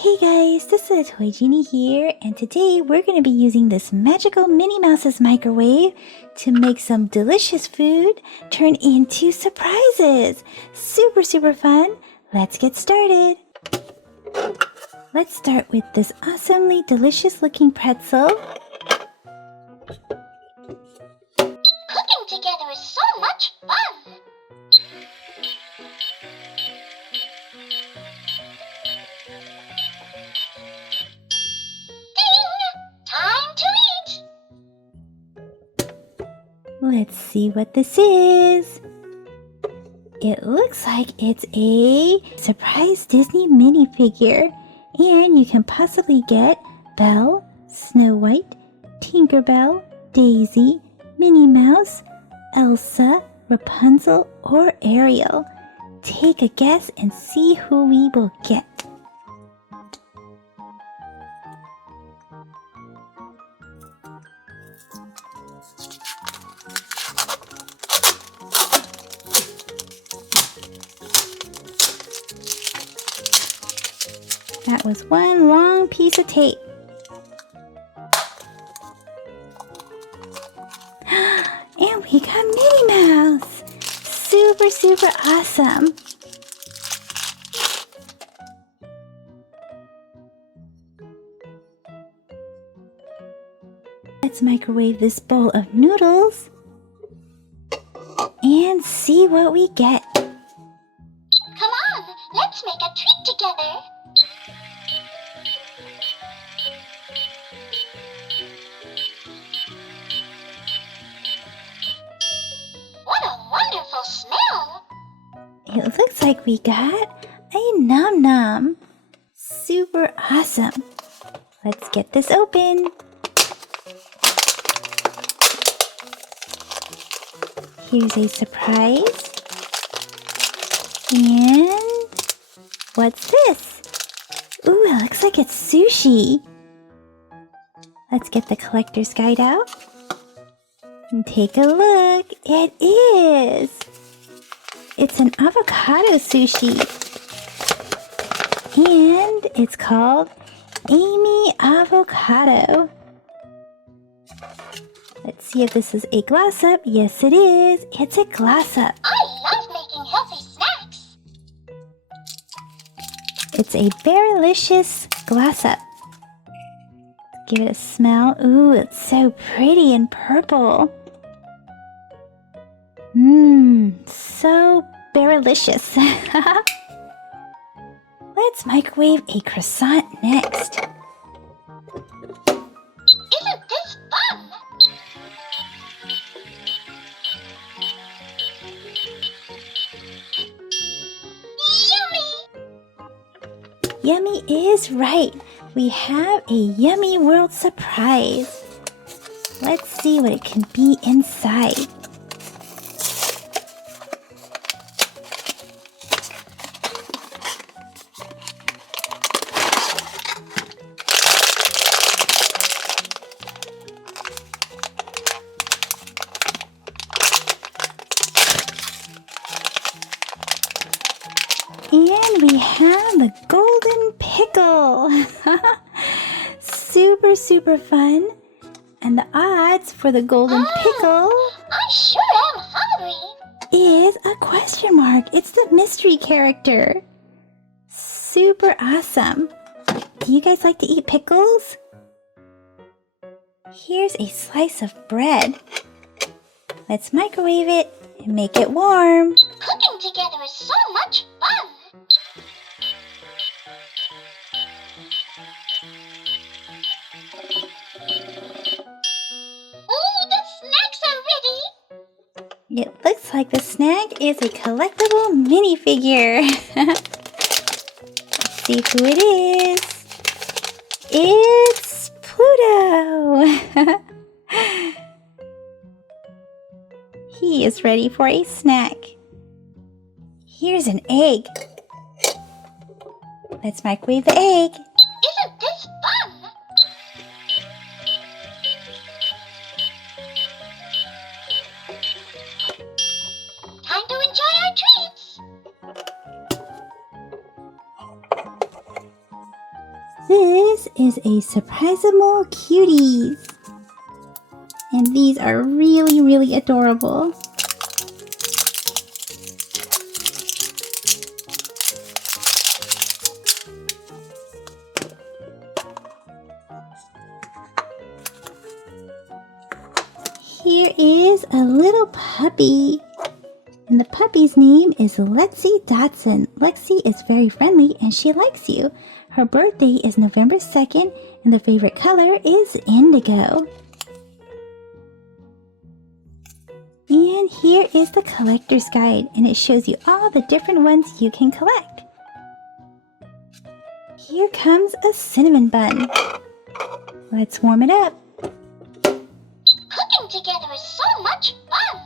Hey guys, this is Toy Genie here, and today we're going to be using this magical Minnie Mouse's microwave to make some delicious food turn into surprises. Super fun. Let's get started. Let's start with this awesomely delicious looking pretzel. Cooking together is so much fun! Ding! Time to eat! Let's see what this is. It looks like it's a surprise Disney minifigure, and you can possibly get Belle, Snow White, Tinkerbell, Daisy, Minnie Mouse, Elsa, Rapunzel, or Ariel. Take a guess and see who we will get. That was one long piece of tape. And we got Minnie Mouse! Super awesome! Let's microwave this bowl of noodles and see what we get. Come on, let's make a treat together! What a wonderful smell! It looks like we got a Num Num. Super awesome. Let's get this open. Here's a surprise. And what's this? Ooh, it looks like it's sushi. Let's get the collector's guide out and take a look. It is. It's an avocado sushi. And it's called Amy Avocado. Let's see if this is a glass up. Yes, it is. It's a glass up. I love making healthy snacks! It's a Berrylicious glass up. Give it a smell. Ooh, it's so pretty and purple. So Berrylicious. Let's microwave a croissant next. Isn't this fun? Yummy! Yummy is right. We have a Yummy World surprise. Let's see what it can be inside. And we have the golden pickle. Super fun. And the odds for the golden pickle I sure am hungry! is a question mark. It's the mystery character. Super awesome. Do you guys like to eat pickles? Here's a slice of bread. Let's microwave it and make it warm. Cooking together is so much fun! Ooh, the snacks are ready! It looks like the snack is a collectible minifigure. Let's see who it is. It's Pluto. He is ready for a snack. Here's an egg. Let's microwave the egg. Isn't this fun? Time to enjoy our treats! is a Surprisable Cuties. And these are really, really adorable. Here is a little puppy. And the puppy's name is Lexi Dotson. Lexi is very friendly and she likes you. Her birthday is November 2nd and the favorite color is indigo. And here is the collector's guide and it shows you all the different ones you can collect. Here comes a cinnamon bun. Let's warm it up. Cooking together is so much fun.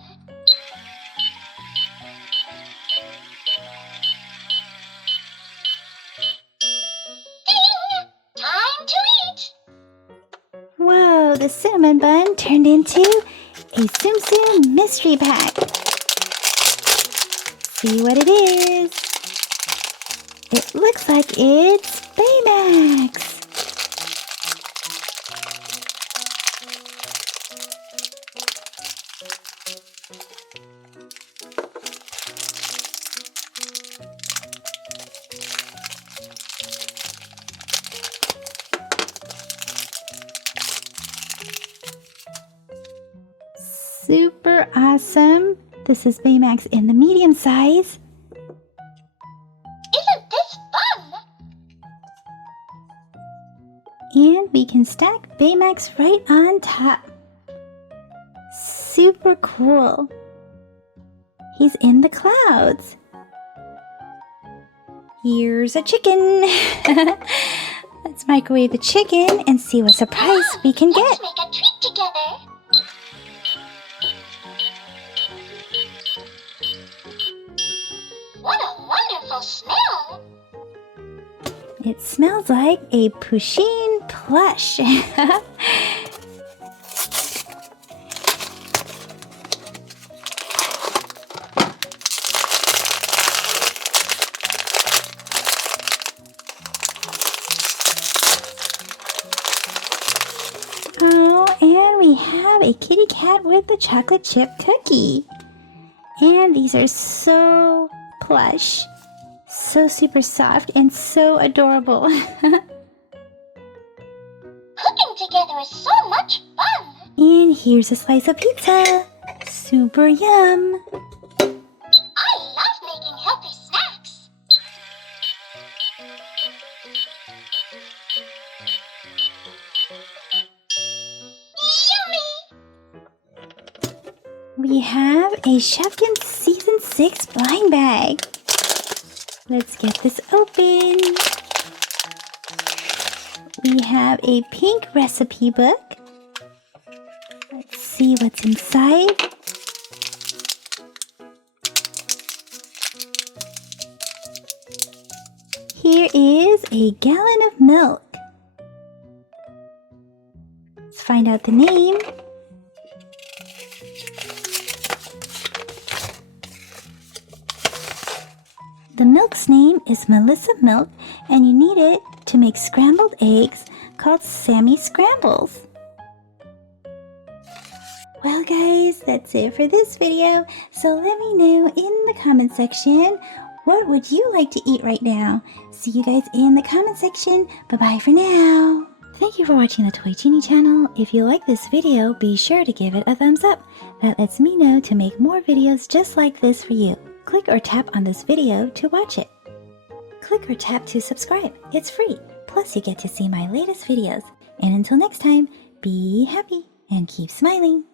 Ding! Time to eat. Whoa, the cinnamon bun turned into a Tsum Tsum mystery pack. See what it is. It looks like it's Baymax. Super awesome. This is Baymax in the medium size. Isn't this fun? And we can stack Baymax right on top. Super cool. He's in the clouds. Here's a chicken. Let's microwave the chicken and see what surprise we can Let's get. make a treat together. What a wonderful smell! It smells like a Pusheen plush. Oh, and we have a kitty cat with a chocolate chip cookie. And these are so plush, so super soft, and so adorable. Cooking together is so much fun. And here's a slice of pizza. Super yum. I love making healthy snacks. Yummy! We have a Shopkins Season 6 blind bag. Let's get this open. We have a pink recipe book. Let's see what's inside. Here is a gallon of milk. Let's find out the name. The milk's name is Melissa Milk, and you need it to make scrambled eggs called Sammy Scrambles. Well guys, that's it for this video. So let me know in the comment section, what would you like to eat right now? See you guys in the comment section. Bye-bye for now. Thank you for watching the Toy Genie channel. If you like this video, be sure to give it a thumbs up. That lets me know to make more videos just like this for you. Click or tap on this video to watch it. Click or tap to subscribe. It's free. Plus you get to see my latest videos. And until next time, be happy and keep smiling.